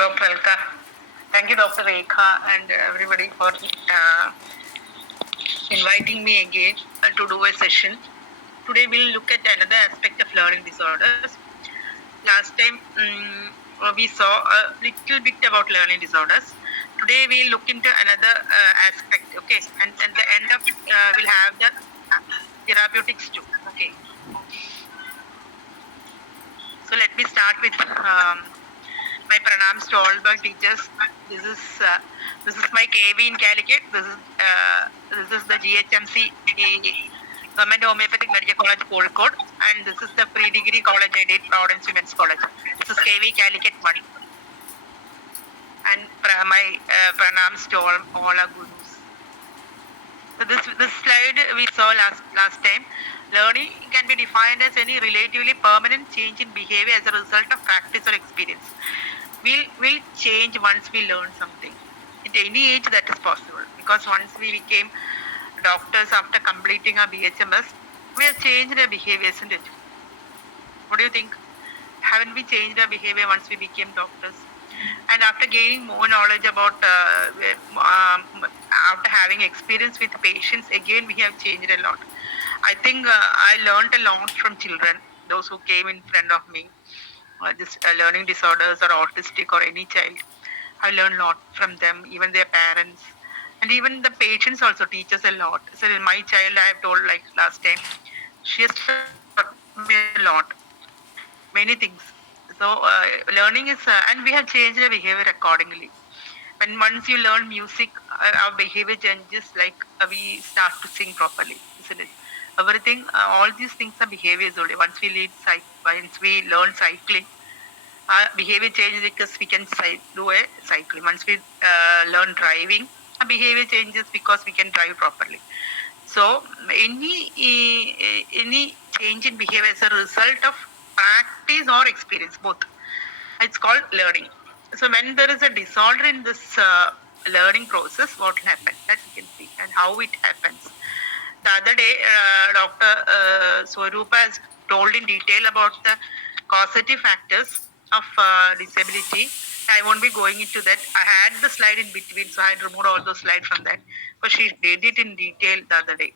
Dr. Alka. Thank you, Dr. Rekha, and everybody for inviting me again to do a session. Today we'll look at another aspect of learning disorders. Last time we saw a little bit about learning disorders. Today we'll look into another aspect, okay? And at the end of it, we'll have the therapeutics too, okay? So let me start with my pranams to all my teachers. This is my KV in Calicut. This is the GHMC Government Homoeopathic Medical College Kozhikode, and this is the pre-degree college I did, Providence Women's College. This is KV Calicut 1. And my pranams to all our gurus. So this slide we saw last time. Learning can be defined as any relatively permanent change in behavior as a result of practice or experience. We'll change once we learn something. At any age that is possible. Because once we became doctors after completing our BHMS, we have changed our behavior, isn't it? What do you think? Haven't we changed our behavior once we became doctors? And after gaining more knowledge about, after having experience with patients, again we have changed a lot. I think I learned a lot from children, those who came in front of me, this learning disorders or autistic or any child. I learned a lot from them, even their parents. And even the patients also teach us a lot. So my child, I have told like last time, she has taught me a lot, many things. So learning is, and we have changed our behavior accordingly. When once you learn music, our behavior changes, like we start to sing properly, isn't it? Everything, all these things are behaviors only. Once we learn cycling, our behavior changes because we can do a cycling. Once we learn driving, our behavior changes because we can drive properly. So any change in behavior as a result of practice or experience, both, it's called learning. So when there is a disorder in this learning process, what will happen? That we can see and how it happens. The other day, Dr. Swarupa has told in detail about the causative factors of disability. I won't be going into that. I had the slide in between, so I had removed all those slides from that. But she did it in detail the other day.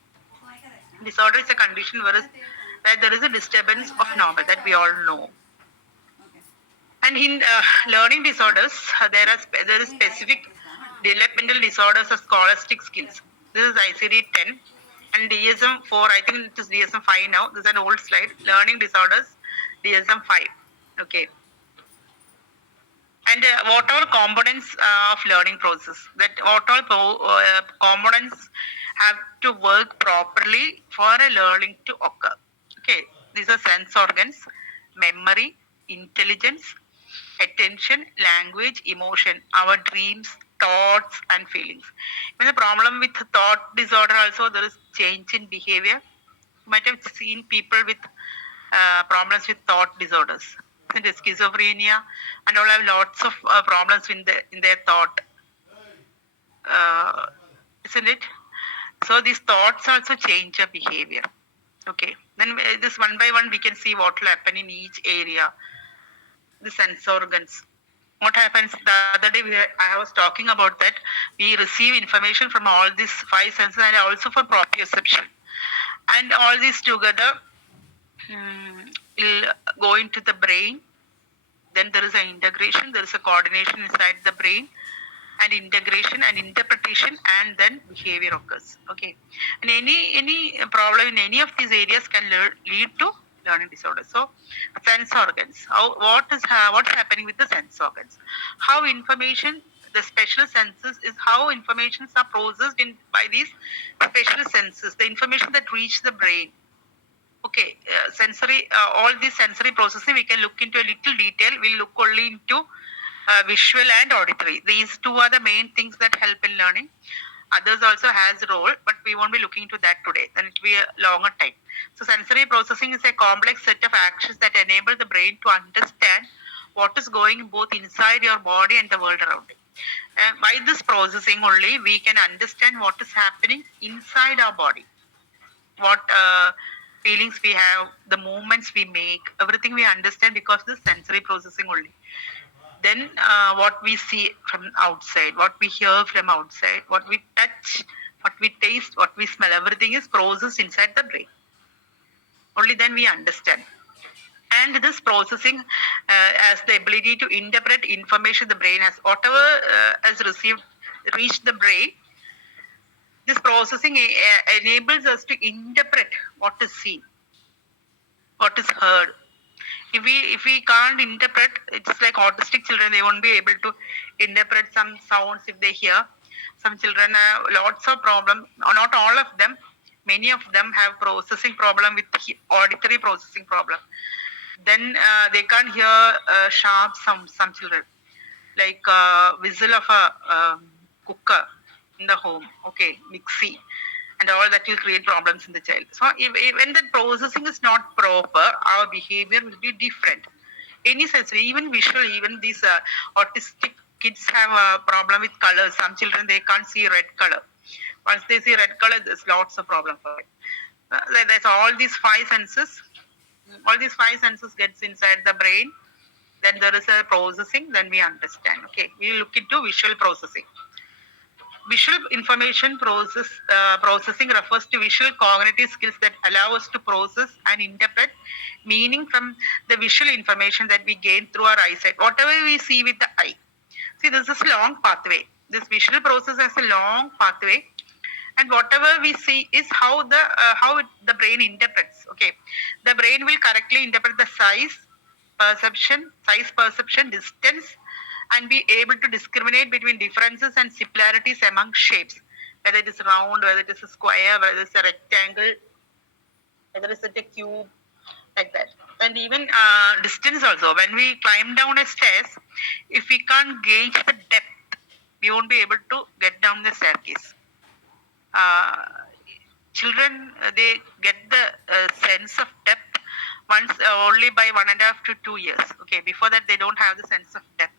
Disorder is a condition where there is a disturbance of normal, that we all know. And in learning disorders, there is specific developmental disorders of scholastic skills. This is ICD-10 and DSM-4. I think it is DSM-5 now. This is an old slide. Learning disorders, DSM-5. Okay. And what all components of learning process? That what all components have to work properly for a learning to occur. Okay. These are sense organs, memory, intelligence, attention, language, emotion, our dreams, thoughts and feelings. When the problem with thought disorder also, there is change in behavior. You might have seen people with problems with thought disorders. Isn't it? Schizophrenia and all have lots of problems in their thought. Isn't it? So these thoughts also change your behavior. Okay. Then this one by one we can see what will happen in each area. The sense organs. What happens the other day, I was talking about that. We receive information from all these 5 senses and also for proprioception. And all these together will go into the brain. Then there is an integration, there is a coordination inside the brain, and integration and interpretation, and then behavior occurs. Okay. And any problem in any of these areas can lead to learning disorder. So, sense organs. What's happening with the sense organs? How information, the special senses, is how informations are processed by these special senses. The information that reach the brain. Okay, sensory. All these sensory processing we can look into a little detail. We'll look only into visual and auditory. These two are the main things that help in learning. Others also has a role, but we won't be looking into that today. Then it will be a longer time. So sensory processing is a complex set of actions that enable the brain to understand what is going both inside your body and the world around it. And by this processing only, we can understand what is happening inside our body. What feelings we have, the movements we make, everything we understand because of the sensory processing only. Then what we see from outside, what we hear from outside, what we touch, what we taste, what we smell, everything is processed inside the brain. Only then we understand. And this processing has the ability to interpret information the brain has. Whatever has reached the brain, this processing enables us to interpret what is seen, what is heard. If we can't interpret, it's like autistic children, they won't be able to interpret some sounds if they hear. Some children have lots of problems, not all of them, many of them have processing problem with auditory processing problem. Then they can't hear sharp sounds, some children, like whistle of a cooker in the home, okay, mixie, and all that will create problems in the child. So when the processing is not proper, our behavior will be different. Any sensory, even visual, even these autistic kids have a problem with colors. Some children, they can't see red color. Once they see red color, there's lots of problem for it. That's all these five senses. All these five senses gets inside the brain. Then there is a processing. Then we understand. Okay, we look into visual processing. Visual information processing refers to visual cognitive skills that allow us to process and interpret meaning from the visual information that we gain through our eyesight. Whatever we see with the eye. See, this is a long pathway. This visual process has a long pathway, and whatever we see is how the brain interprets. Okay, the brain will correctly interpret the size perception, distance, and be able to discriminate between differences and similarities among shapes, whether it is round, whether it is a square, whether it is a rectangle, whether it is a cube, like that. And even distance also. When we climb down a stairs, if we can't gauge the depth, we won't be able to get down the staircase. Children, they get the sense of depth once only by 1.5 to 2 years. Okay, before that they don't have the sense of depth.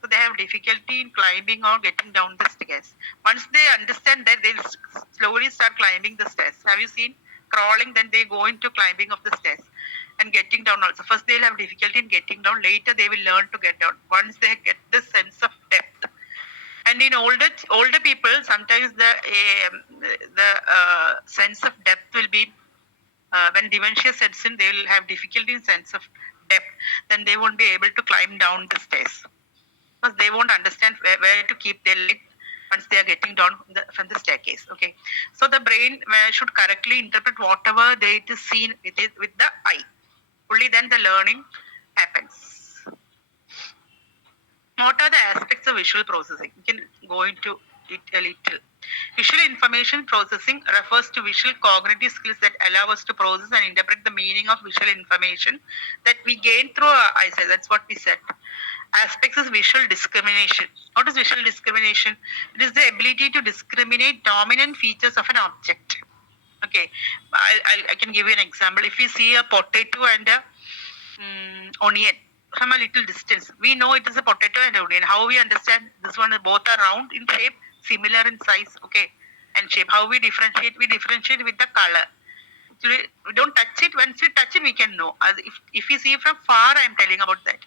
So they have difficulty in climbing or getting down the stairs. Once they understand that, they'll slowly start climbing the stairs. Have you seen? Crawling, then they go into climbing of the stairs and getting down also. First they'll have difficulty in getting down. Later they will learn to get down once they get the sense of depth. And in older people, sometimes the sense of depth will be when dementia sets in, they will have difficulty in sense of depth. Then they won't be able to climb down the stairs because they won't understand where to keep their leg once they are getting down from the staircase. Okay, so the brain should correctly interpret whatever they is seen with the eye. Only then the learning happens. What are the aspects of visual processing? We can go into it a little. Visual information processing refers to visual cognitive skills that allow us to process and interpret the meaning of visual information that we gain through our eyesight. That's what we said. Aspects is visual discrimination. What is visual discrimination? It is the ability to discriminate dominant features of an object. Okay, I can give you an example. If we see a potato and a onion from a little distance, we know it is a potato and onion. How we understand? This one, both are round in shape, similar in size, okay, and shape. How we differentiate? We differentiate with the color. We don't touch it. Once we touch it, we can know. If we see from far, I am telling about that.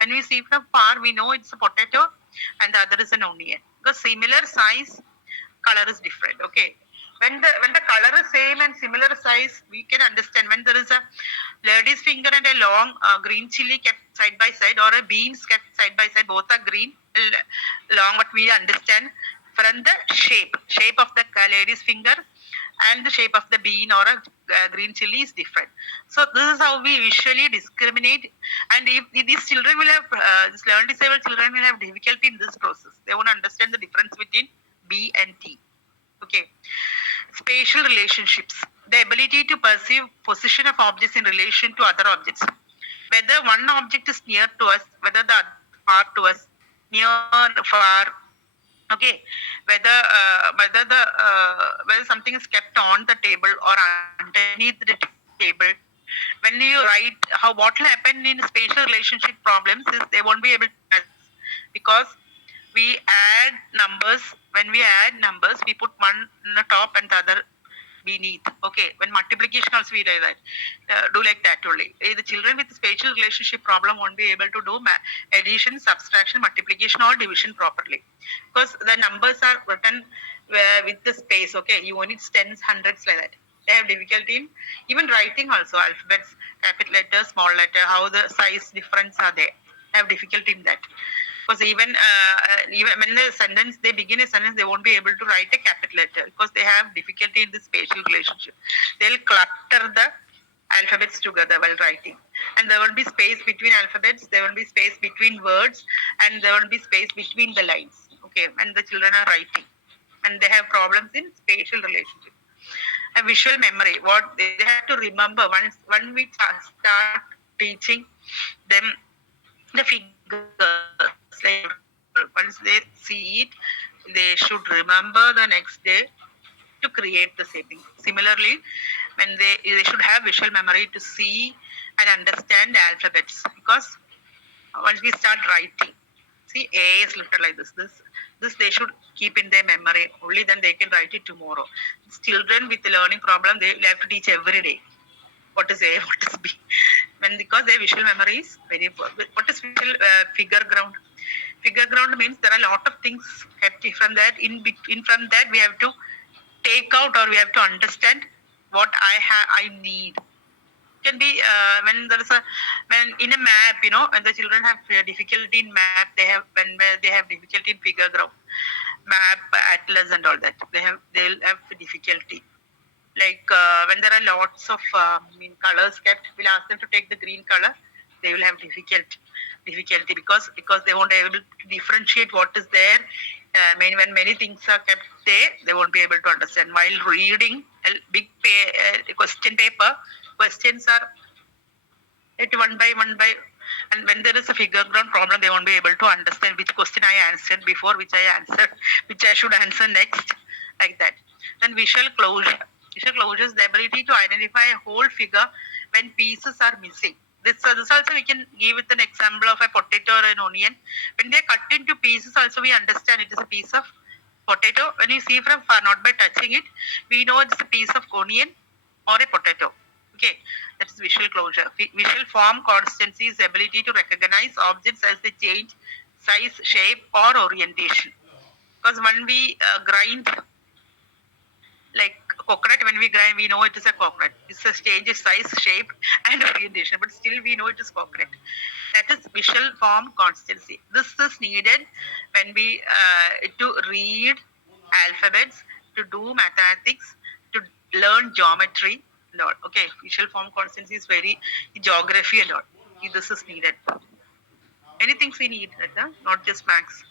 When we see from far, we know it's a potato and the other is an onion. Because similar size, color is different. Okay. When the color is same and similar size, we can understand. When there is a lady's finger and a long green chili kept side by side, or a beans kept side by side, both are green, long, but we understand from the shape of the lady's finger and the shape of the bean or a green chili is different. So this is how we visually discriminate. And if these children will have, these learning disabled children will have difficulty in this process. They won't understand the difference between B and T. Okay. Spatial relationships. The ability to perceive position of objects in relation to other objects. Whether one object is near to us, whether the far to us, near, far. Okay, whether something is kept on the table or underneath the table. When you write, what will happen in spatial relationship problems is they won't be able to answer because we add numbers. When we add numbers, we put one on the top and the other beneath. Okay, when multiplication also we do that. Do like that only. The children with spatial relationship problem won't be able to do addition, subtraction, multiplication, or division properly because the numbers are written with the space. Okay, you only tens, hundreds like that. They have difficulty in even writing also alphabets, capital letter, small letter, how the size difference are there. They have difficulty in that. Because even when the sentence they begin a sentence, they won't be able to write a capital letter because they have difficulty in the spatial relationship. They'll clutter the alphabets together while writing, and there will be space between alphabets. There will be space between words, and there will be space between the lines. Okay, when the children are writing, and they have problems in spatial relationship. A visual memory, what they have to remember once when we start teaching them the figures, like once they see it, they should remember the next day to create the same thing. Similarly, when they should have visual memory to see and understand the alphabets because once we start writing, see A is written like this they should keep in their memory. Only then they can write it tomorrow. Children with learning problem, they have to teach every day. What is A, what is B? When because their visual memory is very poor. What is visual figure ground? Figure ground means there are a lot of things kept from that. In from that we have to take out or we have to understand what I need. Can be when there is when in a map, when the children have difficulty in map, when they have difficulty in figure ground, map, atlas, and all that. They'll have difficulty. Like when there are lots of colors kept, we'll ask them to take the green color. They will have difficulty because they won't be able to differentiate what is there. When many things are kept there, they won't be able to understand. While reading a big question paper, questions are one by, and when there is a figure ground problem, they won't be able to understand which question I answered before, which I should answer next, like that. Then visual closure. Visual closure is the ability to identify a whole figure when pieces are missing. This also we can give with an example of a potato or an onion. When they are cut into pieces, also we understand it is a piece of potato. When you see from far, not by touching it, we know it's a piece of onion or a potato. Okay, that is visual closure. Visual form constancy is the ability to recognize objects as they change size, shape, or orientation. Because when we grind, like coconut, when we grind, we know it is a coconut. It's a change of size, shape, and orientation, but still we know it is coconut. That is visual form constancy. This is needed when we to read alphabets, to do mathematics, to learn geometry and all. Okay, visual form constancy is very geography and all. This is needed. Anything we need, not just maths.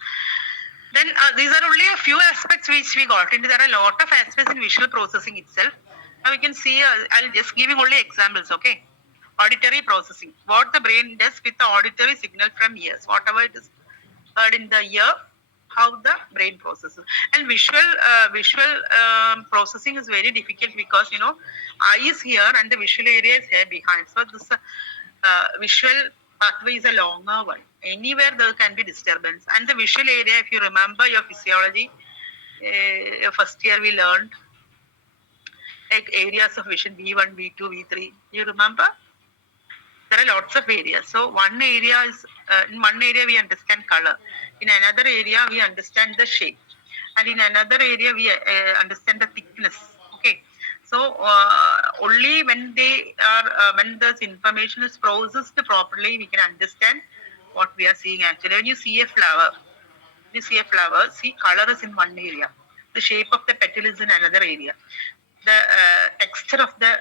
Then these are only a few aspects which we got into. There are a lot of aspects in visual processing itself. Now we can see, I'll just giving only examples, okay? Auditory processing. What the brain does with the auditory signal from ears. Whatever it is heard in the ear, how the brain processes. And visual processing is very difficult because, eye is here and the visual area is here behind. So this visual pathway is a longer one. Anywhere there can be disturbance. And the visual area, if you remember your physiology, first year we learned like areas of vision, V1, V2, V3. You remember? There are lots of areas. So one area is, in one area we understand color. In another area we understand the shape. And in another area we understand the thickness. Okay. So only when when this information is processed properly, we can understand what we are seeing actually. When you see a flower, see color is in one area. The shape of the petal is in another area. The texture of the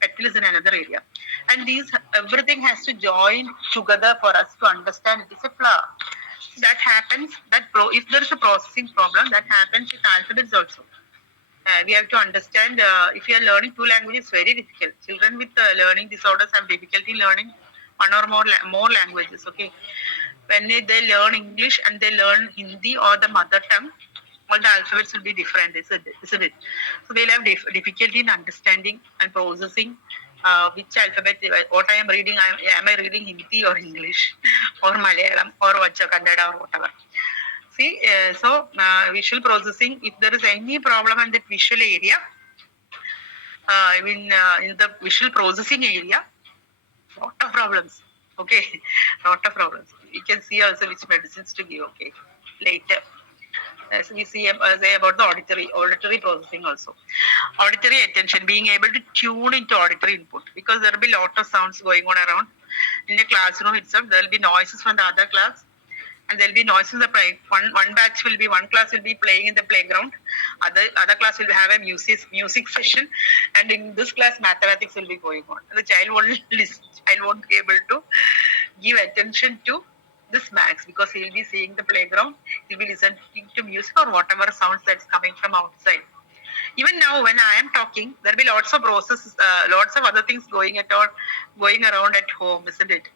petal is in another area. And everything has to join together for us to understand it is a flower. That happens, if there is a processing problem, that happens with alphabets also. We have to understand, if you are learning two languages, it's very difficult. Children with learning disorders have difficulty learning one or more languages, okay. When they learn English and they learn Hindi or the mother tongue, all the alphabets will be different, isn't it? So they'll have difficulty in understanding and processing which alphabet, what I am reading, am I reading Hindi or English or Malayalam or Kannada or whatever. See, so visual processing, if there is any problem in that visual area, in the visual processing area, lot of problems. Okay, lot of problems. You can see also which medicines to give. Okay, later. As we see say about the auditory processing also. Auditory attention, being able to tune into auditory input, because there will be lot of sounds going on around. In a classroom itself, there will be noises from the other class, and there will be noise in the play. One class will be playing in the playground, other class will have a music session, and in this class mathematics will be going on. The child won't be able to give attention to this max, because he will be seeing the playground, he will be listening to music or whatever sounds that's coming from outside. Even now, when I am talking, there will be lots of processes, lots of other things going around at home, isn't it?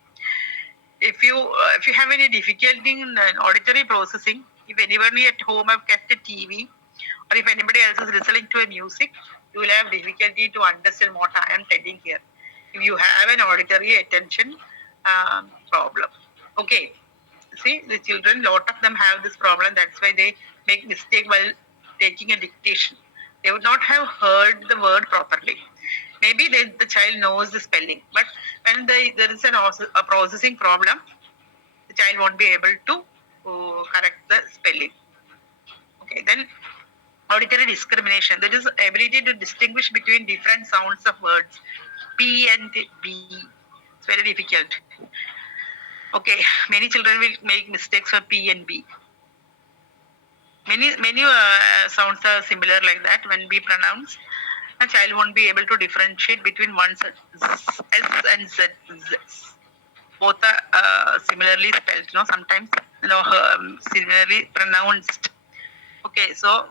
If you have any difficulty in auditory processing, if anybody at home have kept a TV, or if anybody else is listening to a music, you will have difficulty to understand what I am telling here. If you have an auditory attention problem, okay. See, the children, lot of them have this problem. That's why they make mistake while taking a dictation. They would not have heard the word properly. Maybe the child knows the spelling, but when there is a processing problem, the child won't be able to correct the spelling. Okay, then auditory discrimination. That is ability to distinguish between different sounds of words, P and B. It's very difficult. Okay, many children will make mistakes for P and B. Many sounds are similar like that when we pronounce. A child won't be able to differentiate between one S and Z. Both are similarly spelled, sometimes similarly pronounced. Okay, so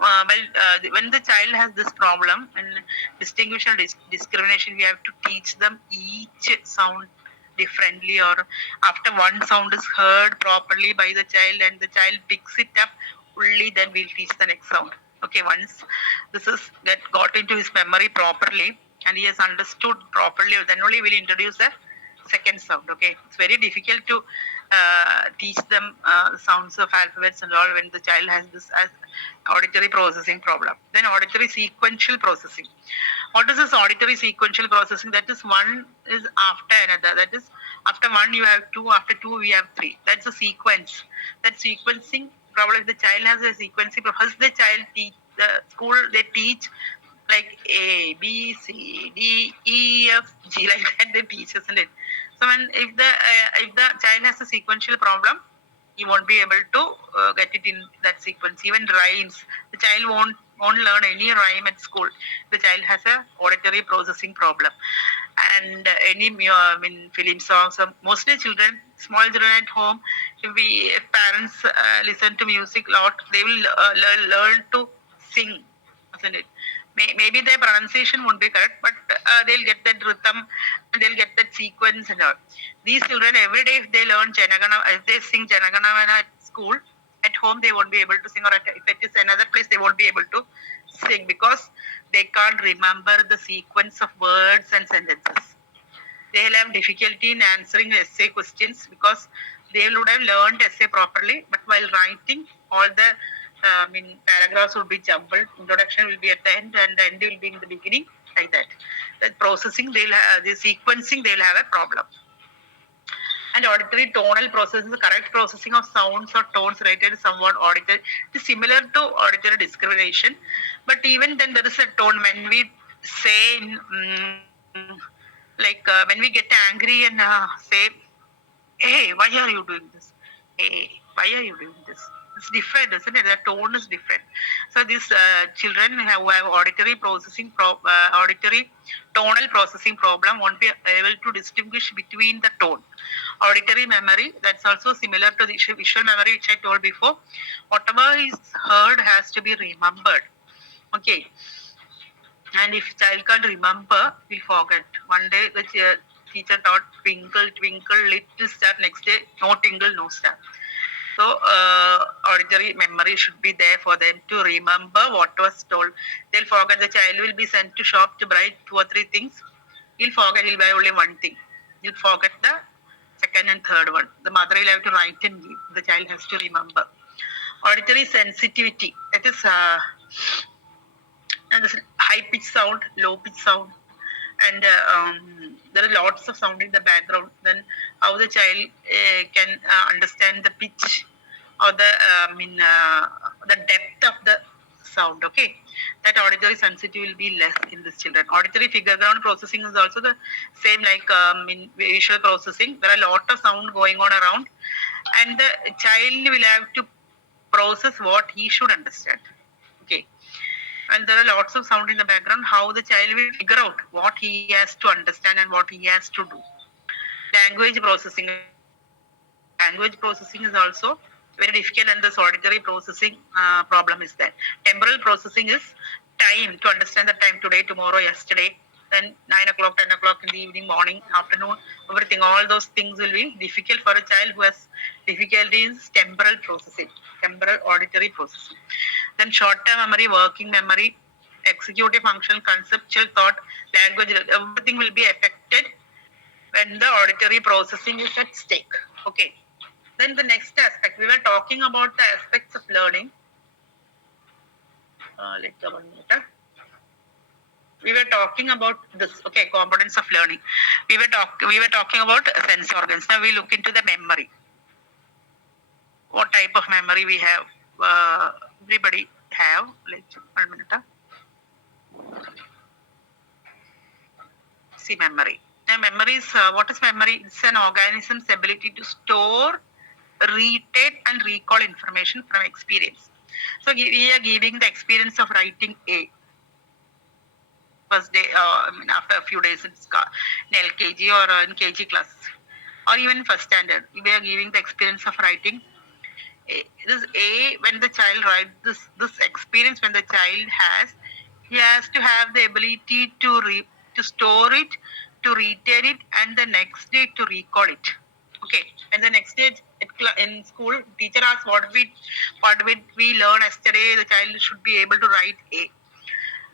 when the child has this problem and distinguishing discrimination, we have to teach them each sound differently, or after one sound is heard properly by the child and the child picks it up, only then we'll teach the next sound. Okay, once this is got into his memory properly and he has understood properly, then only we'll introduce the second sound. Okay, it's very difficult to teach them sounds of alphabets and all when the child has this as auditory processing problem. Then auditory sequential processing. What is this auditory sequential processing? That is, one is after another. That is, after one you have two, after two we have three. That's a sequence. That sequencing problem, if the child has a sequencing problem, first the child the school they teach like A, B, C, D, E, F, G, like that they teach, isn't it? So if the child has a sequential problem, he won't be able to get it in that sequence. Even rhymes, the child won't learn any rhyme at school. The child has a auditory processing problem. And any film songs, mostly children, small children at home, if parents listen to music a lot, they will learn to sing, isn't it? Maybe their pronunciation won't be correct, but they'll get that rhythm and they'll get that sequence and all. These children, every day, if they learn Janagana, if they sing Janaganamana at school, at home they won't be able to sing, or if it is another place they won't be able to sing, because they can't remember the sequence of words and sentences. They'll have difficulty in answering essay questions because they would have learned essay properly, but while writing, all the paragraphs will be jumbled. Introduction will be at the end, and the end will be in the beginning, like that. The processing, the sequencing, they'll have a problem. And auditory tonal processing, the correct processing of sounds or tones related to somewhat auditory. It is similar to auditory discrimination, but even then there is a tone when we say, when we get angry and say, "Hey, why are you doing this? Hey, why are you doing this?" It's different, isn't it? The tone is different. So these children who have auditory tonal processing problem won't be able to distinguish between the tone. Auditory memory, that's also similar to the visual memory which I told before. Whatever is heard has to be remembered. Okay. And if child can't remember, he'll forget. One day the teacher taught twinkle, twinkle, little star. Next day, no twinkle, no star. So auditory memory should be there for them to remember what was told. They'll forget. The child will be sent to shop to buy 2 or 3 things. He'll forget. He'll buy only one thing. He'll forget the second and third one. The mother will have to write and give. The child has to remember. Auditory sensitivity. That is and there's high pitch sound, low pitch sound, and there are lots of sound in the background. Then how the child can understand the pitch or the depth of the sound. Okay, that auditory sensitivity will be less in these children. Auditory figure ground processing is also the same like in visual processing. There are a lot of sound going on around, and the child will have to process what he should understand. Okay, and there are lots of sound in the background. How the child will figure out what he has to understand and what he has to do. Language processing. Language processing is also very difficult, and this auditory processing problem is there. Temporal processing is time, to understand the time, today, tomorrow, yesterday, then 9 o'clock, 10 o'clock in the evening, morning, afternoon, everything. All those things will be difficult for a child who has difficulties temporal processing, temporal auditory processing. Then short-term memory, working memory, executive function, conceptual thought, language, everything will be affected when the auditory processing is at stake. Okay. Then the next aspect, we were talking about the aspects of learning. We were talking about this. Okay, components of learning. We were talking about sense organs. Now we look into the memory. What type of memory we have? Everybody have. Let's 1 minute. See memory. Now memory is what is memory? It's an organism's ability to store, retain and recall information from experience. So we are giving the experience of writing A. First day, after a few days in LKG or in KG class, or even first standard, we are giving the experience of writing A. This A, when the child writes this experience, when the child has, he has to have the ability to store it, to retain it, and the next day to recall it. Okay, and the next day in school, teacher asks what did we learn yesterday. The child should be able to write A.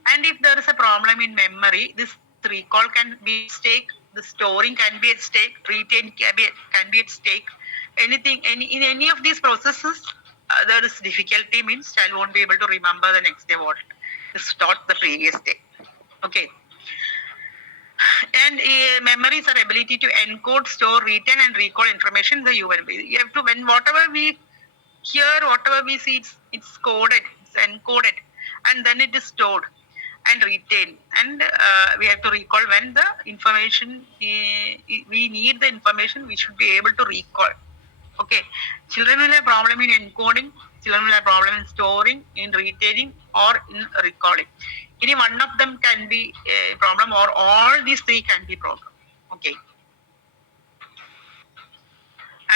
And if there is a problem in memory, this recall can be at stake. The storing can be at stake. Retain can be at stake. Anything, in any of these processes, there is difficulty. Means child won't be able to remember the next day what is taught the previous day. Okay. And memory is our ability to encode, store, retain, and recall information in the human being. You have to, when whatever we hear, whatever we see, it's coded, it's encoded, and then it is stored and retained. And we have to recall when the information, we need the information, we should be able to recall. Okay, children will have problem in encoding, children will have problem in storing, in retaining, or in recalling. Any one of them can be a problem, or all these three can be problem. Okay.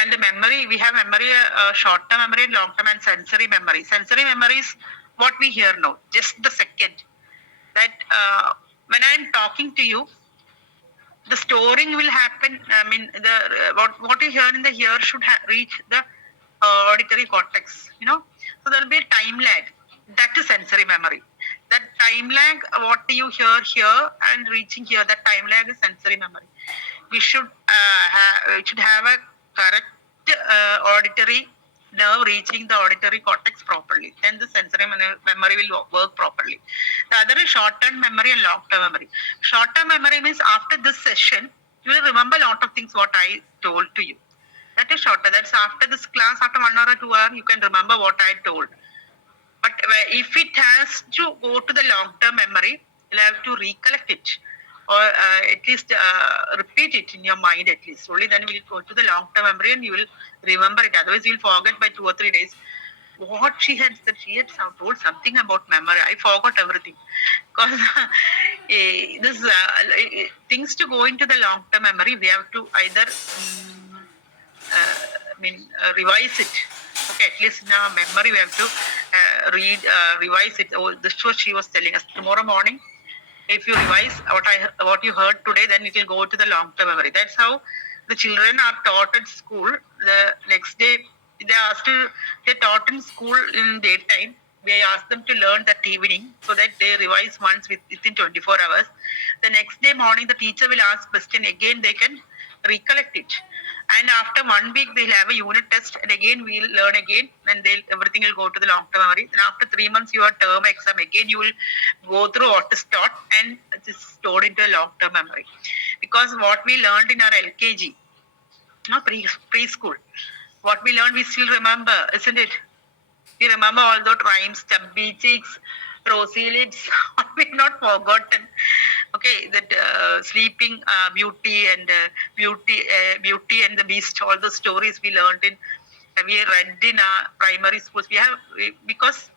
And the memory, we have memory, short-term memory, long-term, and sensory memory. Sensory memory is what we hear now, just the second. That when I am talking to you, the storing will happen. I mean, what you hear in the ear should reach the auditory cortex. So there will be a time lag. That is sensory memory. That time lag, what you hear here and reaching here, that time lag is sensory memory. We should have a correct auditory nerve reaching the auditory cortex properly. Then the sensory memory will work properly. The other is short-term memory and long-term memory. Short-term memory means after this session, you will remember a lot of things what I told to you. That is shorter. That's after this class, after 1 hour or 2 hours, you can remember what I told. But if it has to go to the long-term memory, you'll have to recollect it, or at least repeat it in your mind at least. Only then will go to the long-term memory and you will remember it. Otherwise, you'll forget by 2 or 3 days. What she had said, she had told something about memory. I forgot everything. Because things to go into the long-term memory, we have to either revise it. Okay, at least in our memory, we have to revise it. Oh, this was she was telling us. Tomorrow morning, if you revise what you heard today, then it will go to the long-term memory. That's how the children are taught at school. The next day, they're taught in school in daytime. We ask them to learn that evening so that they revise once within 24 hours. The next day morning, the teacher will ask question again. They can recollect it. And after 1 week, they'll have a unit test, and again we'll learn again, and everything will go to the long-term memory. Then after 3 months, your term exam again, you will go through what is taught, and it is stored into a long-term memory. Because what we learned in our LKG, preschool, what we learned, we still remember, isn't it? We remember all those rhymes, chubby cheeks, rosy lips. We've not forgotten. Okay, that sleeping beauty and beauty and the beast, all the stories we learned in, we read in our primary schools. Because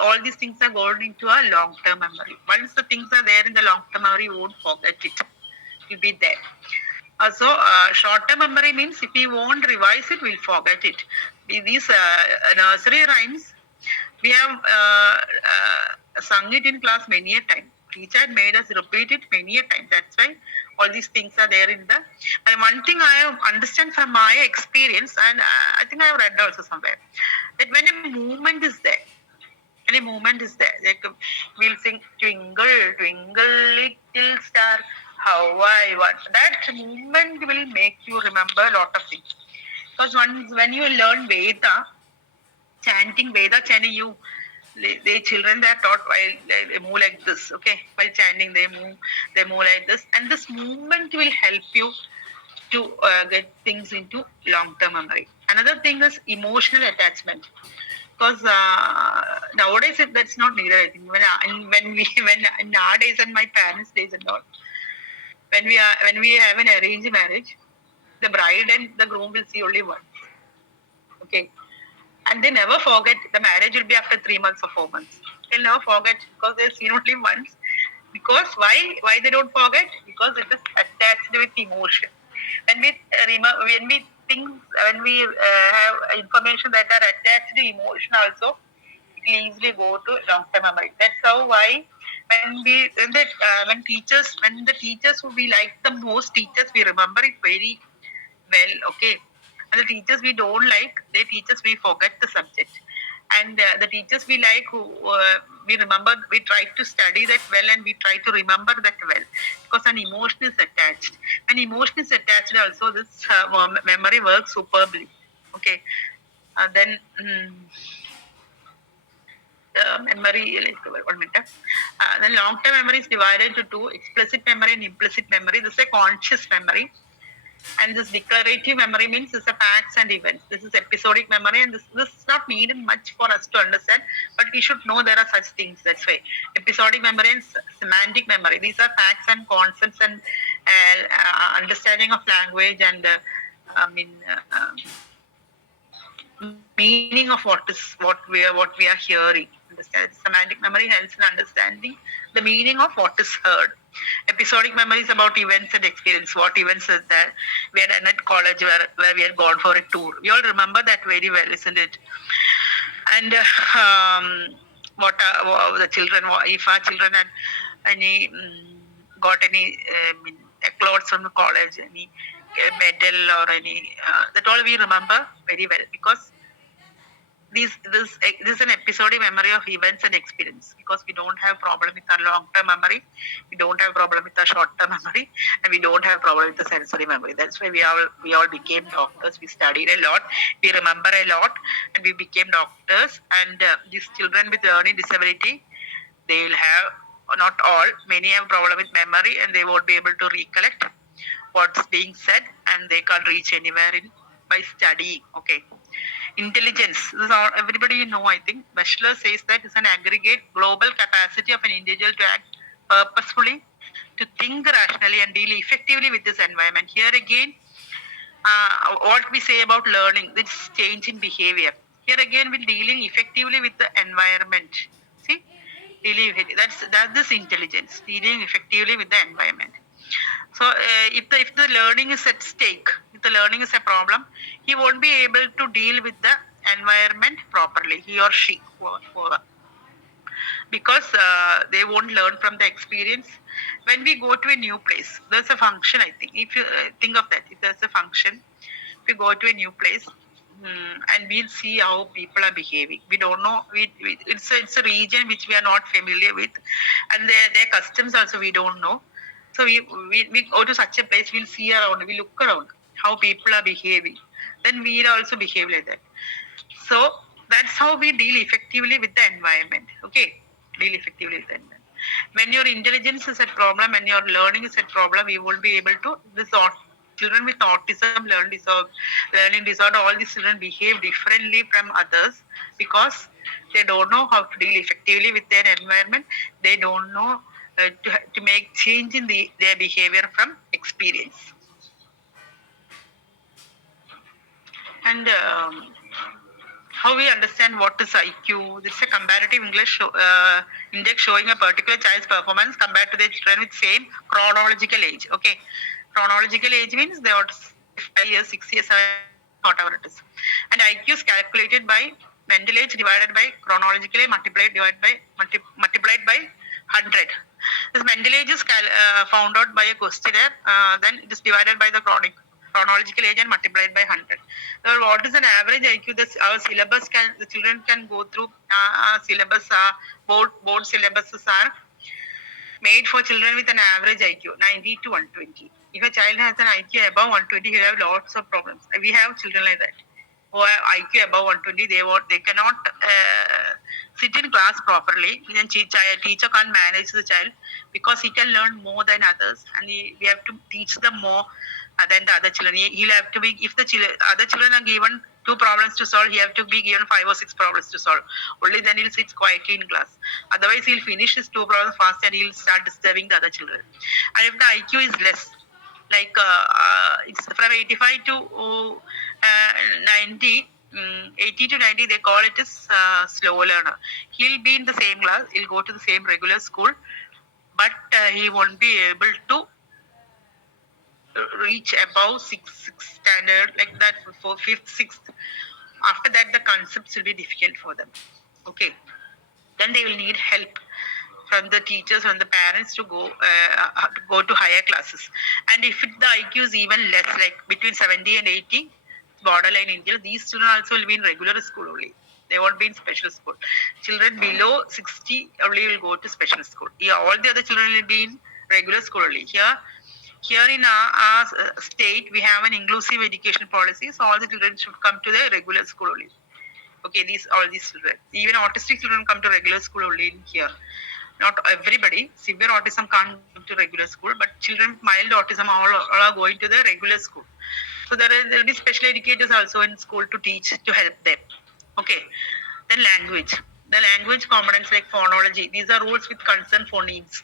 all these things are going into our long-term memory. Once the things are there in the long-term memory, you won't forget it. It will be there. So short-term memory means if we won't revise it, we'll forget it. These nursery rhymes, we have sung it in class many a time. Teacher had made us repeat it many a time. That's why all these things are there in the. And one thing I understand from my experience, and I think I have read also somewhere, that when a movement is there, like we'll sing Twinkle, Twinkle, Little Star, how I want. That movement will make you remember a lot of things. Because when you learn Veda chanting, you the children, they are taught while they move like this. Okay, while chanting they move like this, and this movement will help you to get things into long-term memory. Another thing is emotional attachment. Because nowadays that's not needed. I think when nowadays and my parents' days and all, when we have an arranged marriage, the bride and the groom will see only once. Okay, and they never forget. The marriage will be after 3 months or 4 months. They'll never forget because they've seen only once. Because why they don't forget? Because it is attached with emotion. When we have information that are attached to emotion also, it will easily go to long-term memory. That's how why when the teachers who we like the most, teachers we remember it very well. Okay, and the teachers we don't like, they teachers we forget the subject. And the teachers we like, who we remember, we try to study that well, and we try to remember that well, because an emotion is attached. When emotion is attached, also this memory works superbly. Okay, then memory, like 1 minute. Then long-term memory is divided into two: explicit memory and implicit memory. This is a conscious memory. And this declarative memory means this is facts and events. This is episodic memory, and this is not needed much for us to understand, but we should know there are such things. That's why episodic memory and semantic memory. These are facts and concepts and understanding of language and meaning of what we are hearing. Understand? Semantic memory helps in understanding the meaning of what is heard. Episodic memory is about events and experience. What events is there? We had at college where we had gone for a tour. We all remember that very well, isn't it? And what the children, if our children had any got any accolades from the college, any medal or any that all we remember very well, because this is an episodic memory of events and experience, because we don't have problem with our long-term memory, we don't have problem with our short-term memory, and we don't have problem with the sensory memory. That's why we all became doctors. We studied a lot, we remember a lot, and we became doctors. And these children with learning disability, they will have, not all, many have problem with memory, and they won't be able to recollect what's being said, and they can't reach anywhere by studying. Okay. Intelligence. This is all, everybody know, I think. Bachelor says that it's an aggregate global capacity of an individual to act purposefully, to think rationally, and deal effectively with this environment. Here again, what we say about learning, this change in behavior. Here again, we're dealing effectively with the environment. See, that's this intelligence, dealing effectively with the environment. So if the learning is at stake, if the learning is a problem, he won't be able to deal with the environment properly, he or she, because they won't learn from the experience. When we go to a new place, there's a function, I think. If you think of that, if there's a function, if we go to a new place, and we'll see how people are behaving. We don't know. It's a region which we are not familiar with, and their customs also we don't know. So we go to such a place, we'll see around, we look around. how people are behaving, then we'll also behave like that. So that's how we deal effectively with the environment. Okay, deal effectively with the environment. When your intelligence is at problem and your learning is at problem, you will be able to children with autism, learning disorder, all these children behave differently from others because they don't know how to deal effectively with their environment. They don't know to make change in their behavior from experience. And how we understand what is IQ. This is a comparative index showing a particular child's performance compared to their children with same chronological age. Okay, chronological age means they are 5 years, 6 years, 7 years, whatever it is. And IQ is calculated by mental age divided by chronological age multiplied by 100. This mental age is found out by a questionnaire. Then it is divided by the chronological age and multiplied by 100. So what is an average IQ? Our syllabus the children can go through syllabus. Board syllabuses are made for children with an average IQ 90 to 120. If a child has an IQ above 120, he will have lots of problems. We have children like that who have IQ above 120. They cannot sit in class properly. Then teacher can't manage the child because he can learn more than others, and we have to teach them more than the other children. He'll have to be, if the other children are given 2 problems to solve, he have to be given 5 or 6 problems to solve. Only then he'll sit quietly in class. Otherwise, he'll finish his 2 problems fast and he'll start disturbing the other children. And if the IQ is less, like it's from 85 to 90, 80 to 90, they call it as slow learner. He'll be in the same class, he'll go to the same regular school, but he won't be able to reach above sixth standard, like that, for 5th, 6th. After that, the concepts will be difficult for them. Okay, then they will need help from the teachers and the parents to go to higher classes. And if the IQ is even less, like between 70 and 80, borderline intelligence, these children also will be in regular school only. They won't be in special school. Children below 60 only will go to special school. Yeah, all the other children will be in regular school only. Here in our state, we have an inclusive education policy, so all the children should come to the regular school only. Okay, all these children, even autistic children come to regular school only in here. Not everybody. Severe autism can't go to regular school, but children with mild autism all are going to the regular school. So there will be special educators also in school to teach, to help them. Okay, then language. The language components like phonology. These are rules with concerned phonemes.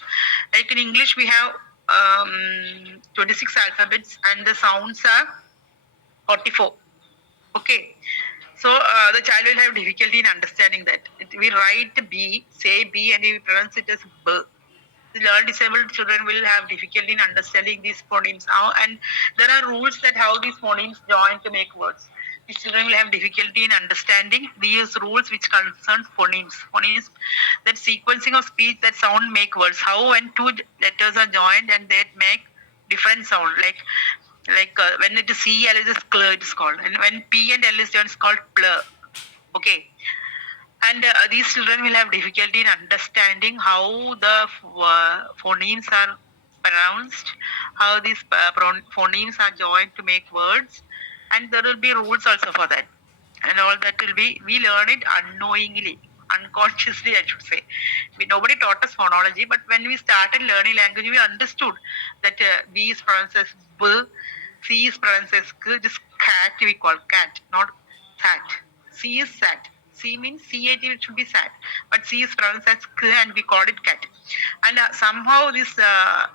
Like in English, we have 26 alphabets and the sounds are 44. Okay, so the child will have difficulty in understanding that. We write B, say B, and we pronounce it as B. The learn disabled children will have difficulty in understanding these phonemes. And there are rules that how these phonemes join to make words. These children will have difficulty in understanding these rules which concern phonemes. Phonemes, that sequencing of speech, that sound make words. How when 2 letters are joined and they make different sound. Like when it is C, L, it is cl, it is called. And when P and L is joined, it's called pl. Okay. And these children will have difficulty in understanding how the phonemes are pronounced, how these phonemes are joined to make words. And there will be rules also for that. And all that will be, we learn it unknowingly, unconsciously, I should say. Nobody taught us phonology, but when we started learning language, we understood that B is pronounced as B, C is pronounced as K, just cat we call cat, not sat. C is sat. C means CAT, it should be sat. But C is pronounced as K and we call it cat. And somehow these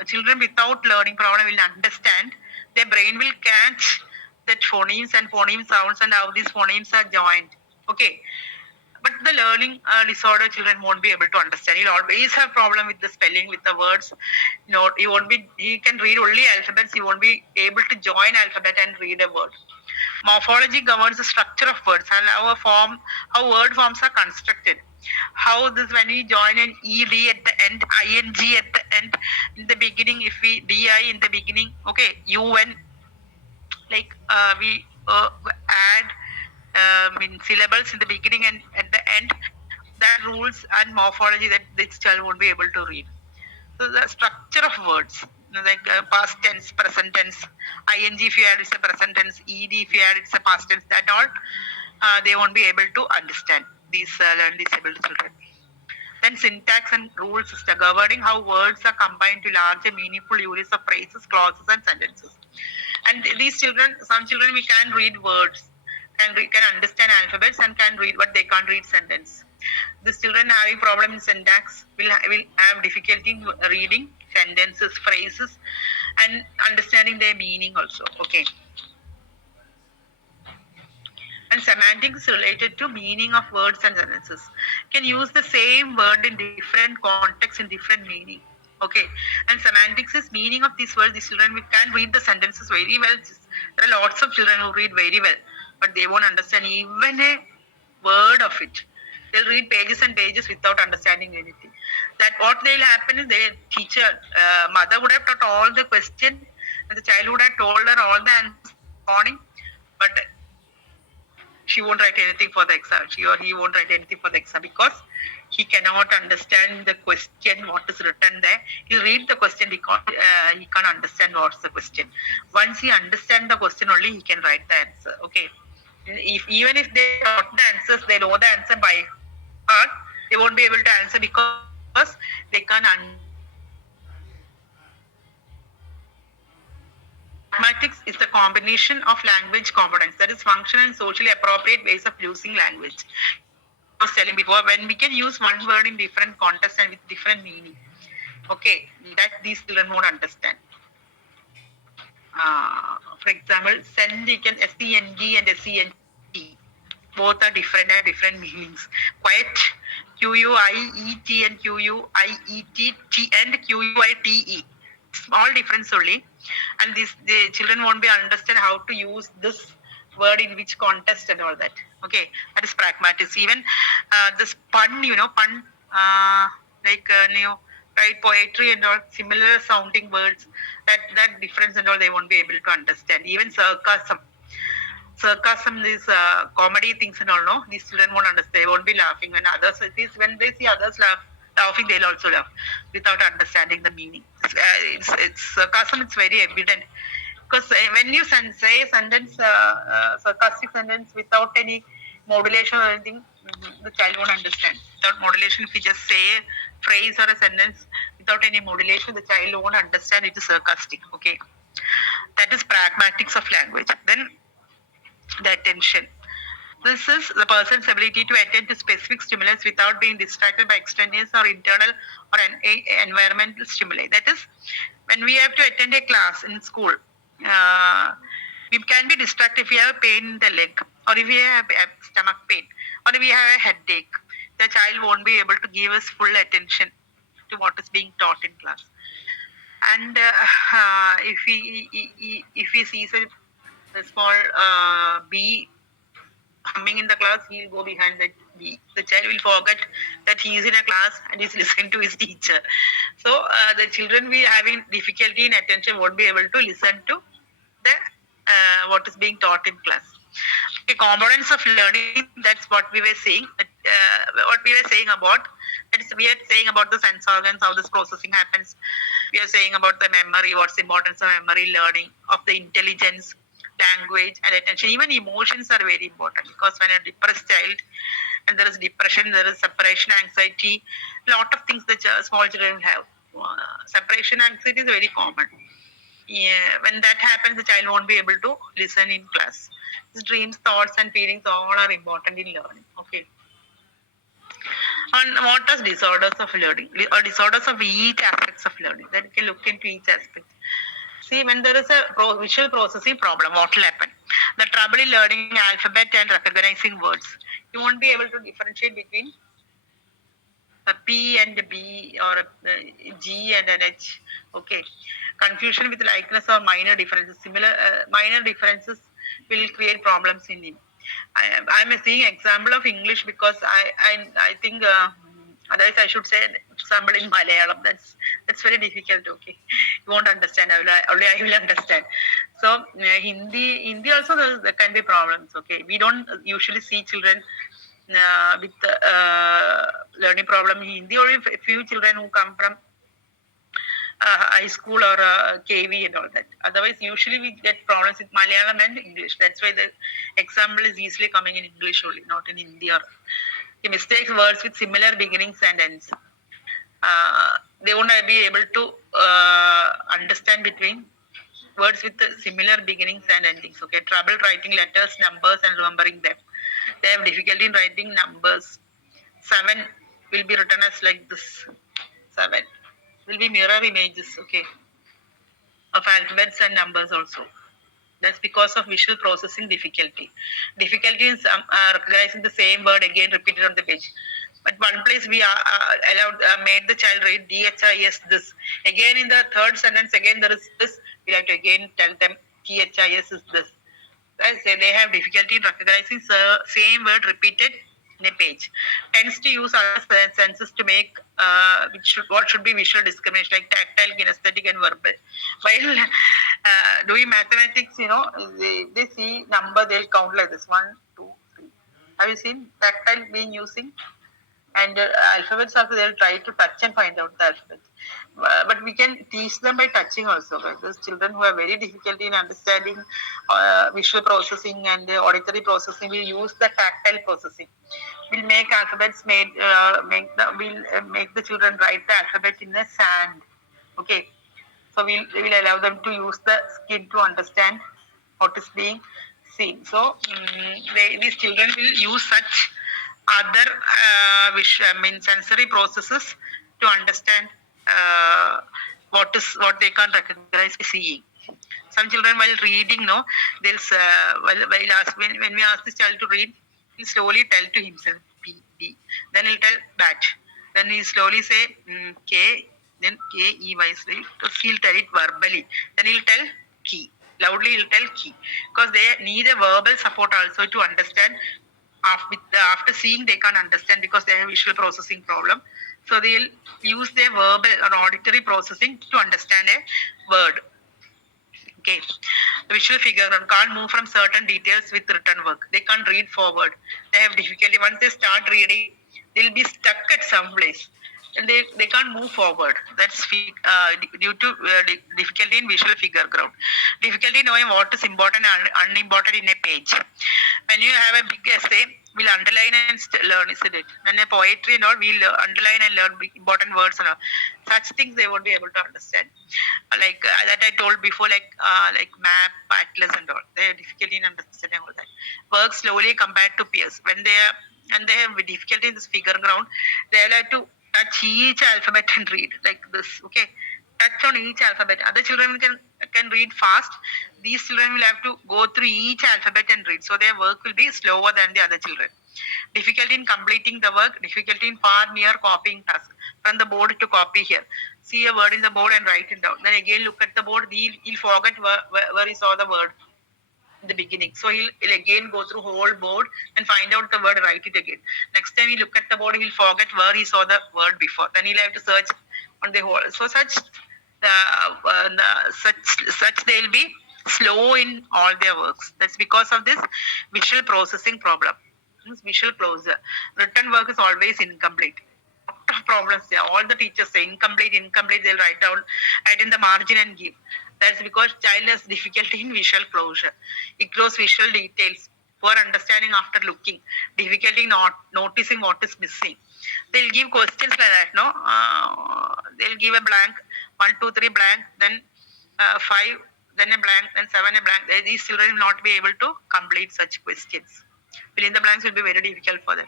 children without learning problem will understand, their brain will catch that phonemes and phoneme sounds and how these phonemes are joined. Okay. But the learning disorder children won't be able to understand. He'll always have problem with the spelling, with the words. He can read only alphabets. He won't be able to join alphabet and read a word. Morphology governs the structure of words and how word forms are constructed. How this, when we join an ed at the end, ing at the end, in the beginning, if we di in the beginning, okay, un, like we add syllables in the beginning and at the end, that rules and morphology that this child won't be able to read. So the structure of words, like past tense, present tense, ing if you add it's a present tense, ed if you add it's a past tense, that all they won't be able to understand, these learning disabled children. Then syntax and rule system governing how words are combined to larger meaningful units of phrases, clauses, and sentences. And these children, some children we can read words, can understand alphabets and can read, but they can't read sentence. These children having problem in syntax will have difficulty in reading sentences, phrases, and understanding their meaning also. Okay. And semantics related to meaning of words and sentences. Can use the same word in different contexts in different meaning. Okay. And semantics is meaning of this word. These children we can read the sentences very well. There are lots of children who read very well, but they won't understand even a word of it. They'll read pages and pages without understanding anything. That what will happen is their teacher, mother would have taught all the question, and the child would have told her all the answers morning, but she won't write anything for the exam. She or he won't write anything for the exam because he cannot understand the question, what is written there. He'll read the question because he can't understand what's the question. Once he understands the question, only he can write the answer. Okay. Even if they got the answers, they know the answer by heart, they won't be able to answer because they can't understand the question. Pragmatics is the combination of language components, that is functional and socially appropriate ways of using language. As I was telling before, when we can use one word in different contexts and with different meaning, okay, that these children won't understand. For example, send, you can SEND and SENT. Both are different and different meanings. Quiet, QUIET and QUIET and QUITE. Small difference only. And the children won't be understand how to use this word in which context and all that. Okay, that is pragmatics. Even this pun, write poetry and all similar sounding words, that difference and all they won't be able to understand. Even sarcasm, these comedy things and all, no, these children won't understand. They won't be laughing when others, when they see others laughing, they'll also laugh without understanding the meaning. It's sarcasm. It's very evident because when you say a sentence, sarcastic sentence without any modulation or anything, the child won't understand. Without modulation, if you just say a phrase or a sentence without any modulation, the child won't understand it is sarcastic. Okay, that is pragmatics of language. Then the attention. This is the person's ability to attend to specific stimulus without being distracted by extraneous or internal or environmental stimuli. That is, when we have to attend a class in school, we can be distracted if we have pain in the leg, or if we have stomach pain, or if we have a headache. The child won't be able to give us full attention to what is being taught in class. And if he sees a small bee humming in the class, he'll go behind that bee. The child will forget that he is in a class and is listening to his teacher. So the children we having difficulty in attention won't be able to listen to the what is being taught in class. Okay, components of learning. That's what we were saying. What we were saying about. We are saying about the sense organs, how this processing happens. We are saying about the memory, what's the importance of memory learning, of the intelligence, language, and attention. Even emotions are very important because when a depressed child, and there is depression, there is separation anxiety, a lot of things that small children have. Separation anxiety is very common. Yeah, when that happens, the child won't be able to listen in class. His dreams, thoughts, and feelings all are important in learning. Okay. And what are disorders of learning or disorders of each aspects of learning? Then we can look into each aspect. See, when there is a visual processing problem, what will happen? The trouble in learning alphabet and recognizing words. You won't be able to differentiate between a P and a B or a G and an H. Okay. Confusion with likeness or minor differences. Similar minor differences will create problems in him. I'm seeing example of English because I think otherwise I should say example in Malayalam. That's very difficult. Okay, you won't understand. Only I will understand. So Hindi also there can be problems. Okay, we don't usually see children with learning problem in Hindi. Only a few children who come from high school or KV and all that. Otherwise, usually we get problems with Malayalam and English. That's why the example is easily coming in English only, not in Hindi. Or he mistakes words with similar beginnings and ends. They won't be able to understand between words with similar beginnings and endings. Okay, trouble writing letters, numbers, and remembering them. They have difficulty in writing numbers. 7 will be written as like this. 7 will be mirror images. Okay, of alphabets and numbers also. That's because of visual processing difficulty. Difficulty in recognizing the same word again repeated on the page. But one place we allowed made the child read DHIS this. Again in the third sentence, again there is this. We have to again tell them THIS is this. I say they have difficulty in recognizing the same word repeated in a page. Tends to use other senses to make what should be visual discrimination, like tactile, kinesthetic, and verbal. While doing mathematics, they see number, they'll count like this: 1, 2, 3. Have you seen tactile being using? And alphabets also, they'll try to touch and find out the alphabet. But we can teach them by touching also. Right? Those children who have very difficulty in understanding visual processing and auditory processing, we use the tactile processing. We'll make alphabets make the children write the alphabet in the sand. Okay, so we will allow them to use the skin to understand what is being seen. So these children will use such other sensory processes to understand what they can recognize by seeing. Some children, while reading, they'll when we ask this child to read, he'll slowly tell to himself P, B. Then he'll tell bat. Then he'll slowly say K, then K, E, Y. He'll tell it verbally. Then he'll tell key. Loudly he'll tell key. Because they need a verbal support also to understand. After seeing, they can't understand because they have visual processing problem. So they'll use their verbal or auditory processing to understand a word. Okay, the visual figure can't move from certain details with written work. They can't read forward. They have difficulty. Once they start reading, they'll be stuck at some place. And they can't move forward. That's due to difficulty in visual figure ground. Difficulty knowing what is important and unimportant in a page. When you have a big essay, we'll underline and learn, isn't it? And a poetry and all, we'll underline and learn important words and all. Such things they won't be able to understand. Like that I told before, like map, atlas and all. They have difficulty in understanding all that. Work slowly compared to peers. When they have difficulty in this figure ground, they'll have to touch each alphabet and read like this. Okay, touch on each alphabet. Other children can read fast. These children will have to go through each alphabet and read. So their work will be slower than the other children. Difficulty in completing the work. Difficulty in far near copying task. From the board to copy here. See a word in the board and write it down. Then again look at the board. He'll forget where he saw the word in the beginning. So he'll again go through whole board and find out the word, write it again. Next time he look at the board, he'll forget where he saw the word before. Then he'll have to search on the whole. So such they'll be slow in all their works. That's because of this visual processing problem. Visual closure. Written work is always incomplete. Problems there. All the teachers say incomplete. They'll write in the margin and give. That's because child has difficulty in visual closure. Ignores visual details. Poor understanding after looking. Difficulty not noticing what is missing. They'll give questions like that, no? They'll give a blank, 1, 2, 3 blank, then 5, then a blank, then 7 a blank. These children will not be able to complete such questions. Filling the blanks will be very difficult for them.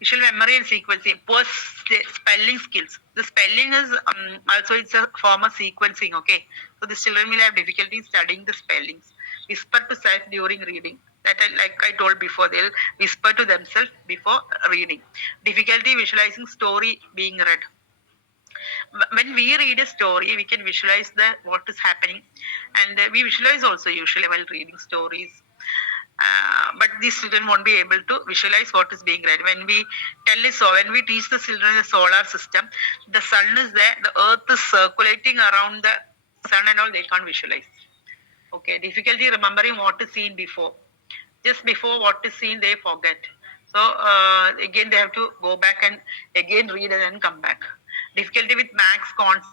Visual memory and sequencing. Poor spelling skills. The spelling is also it's a form of sequencing. Okay, so the children will have difficulty in studying the spellings. Whisper to self during reading. That like I told before, they'll whisper to themselves before reading. Difficulty visualizing story being read. When we read a story, we can visualize what is happening, and we visualize also usually while reading stories. But these children won't be able to visualize what is being read. When we teach the children the solar system, the sun is there, the earth is circulating around the sun and all, they can't visualize. Okay, difficulty remembering what is seen before. Just before what is seen, they forget. So again, they have to go back and again read and then come back. Difficulty with max concepts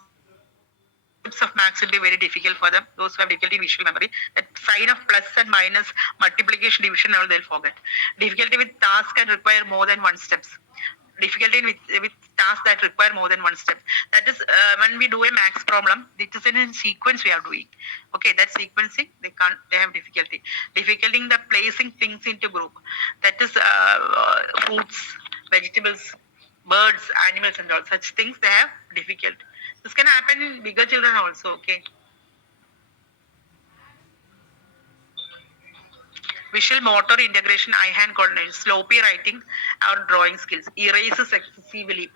of maths will be very difficult for them. Those who have difficulty in visual memory, that sign of plus and minus, multiplication, division, all they'll forget. Difficulty with tasks can require more than one steps. Difficulty with tasks that require more than one step. That is when we do a maths problem, it is in a sequence we are doing. Okay, that sequencing they have difficulty. Difficulty in the placing things into group. That is fruits, vegetables, birds, animals, and all such things they have difficult. This can happen in bigger children also. Okay. Visual motor integration, eye-hand coordination, sloppy writing or drawing skills, erases excessively,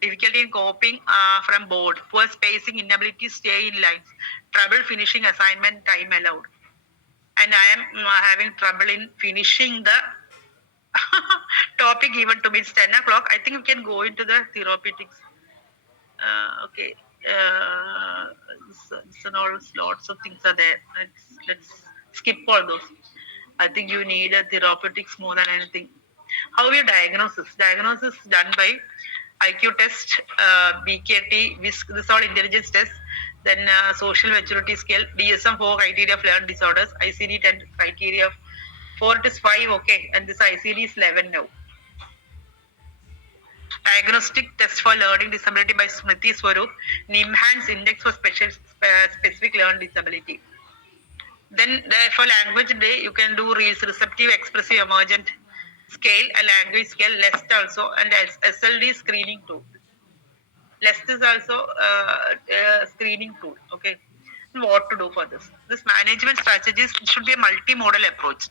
difficulty in copying from board, poor spacing, inability to stay in lines, trouble finishing assignment time allowed. And I am having trouble in finishing the topic given to me. It's 10 o'clock. I think we can go into the therapeutics. Okay. So lots of things are there. Let's skip all those. I think you need a therapeutics more than anything. How your diagnosis? Diagnosis done by IQ test, BKT, this all intelligence test, then social maturity scale, DSM-4 criteria of learning disorders, ICD-10 criteria of 4 it is 5, okay, and this ICD is 11 now. Diagnostic test for learning disability by Smriti Swarup, NIMHANS index for specific learning disability. Then for language day, you can do receptive, expressive, emergent scale, a language scale, LEST also, and SLD screening tool. LEST is also a screening tool. Okay. What to do for this? This management strategies should be a multimodal approach.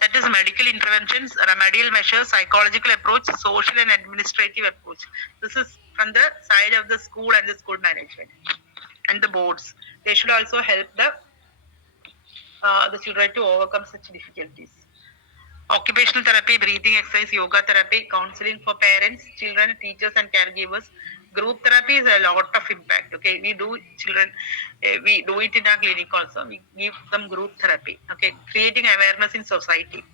That is medical interventions, remedial measures, psychological approach, social and administrative approach. This is from the side of the school and the school management and the boards. They should also help the children to overcome such difficulties. Occupational therapy, breathing exercise, yoga therapy, counseling for parents, children, teachers, and caregivers. Group therapy is a lot of impact. Okay, we do we do it in our clinic also. We give them group therapy. Okay, creating awareness in society.